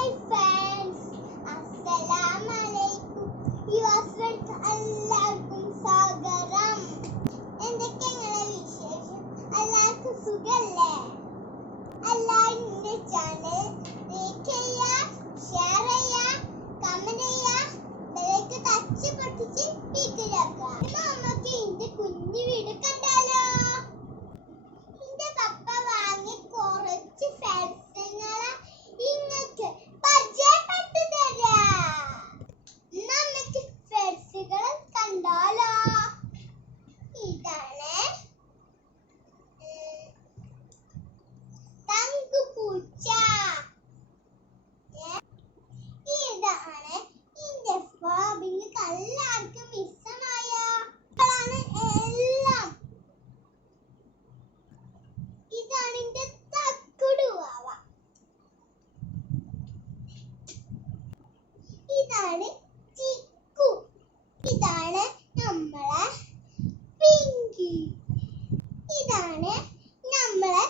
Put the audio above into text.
Hi friends, അസ്സലാമലൈക്കും. യുവർക്കും എല്ലാവർക്കും സ്വാഗതം. എന്തൊക്കെയാണ് വിശേഷം? എല്ലാവർക്കും സുഖല്ലേ? എല്ലാവരും എന്റെ ചാനൽ ലൈക്ക് ചെയ്യുക, ഷെയർ ചെയ്യുക, കമന്റ് ചെയ്യുക, ബെല്ലൈക്കൺ ടച്ച് പൊട്ടിച്ച് ക്ലിക്കാക്കുക. നമുക്ക് ഇന്റെ കുഞ്ഞു വീഡിയോ കണ്ടാലോ? എന്റെ പപ്പ വാങ്ങി കുറച്ച് ഫാഷനുകളെ നിങ്ങൾക്ക് പരിചയപ്പെട്ടു തരാം. നമുക്ക് ഫാഷനുകൾ കണ്ടാലോ? ഇതാണ് തങ്കുപൂച്ച. ഇതാണ് എന്റെ നിങ്ങൾക്ക് എല്ലാവർക്കും ഇഷ്ടമായ എല്ലാം. ഇതാണ് എന്റെ തക്കുടുവാവ. ഇതാണ് ചിക്കു. ഇതാണ് നമ്മളെ പിങ്കി. ഇതാണ് നമ്മളെ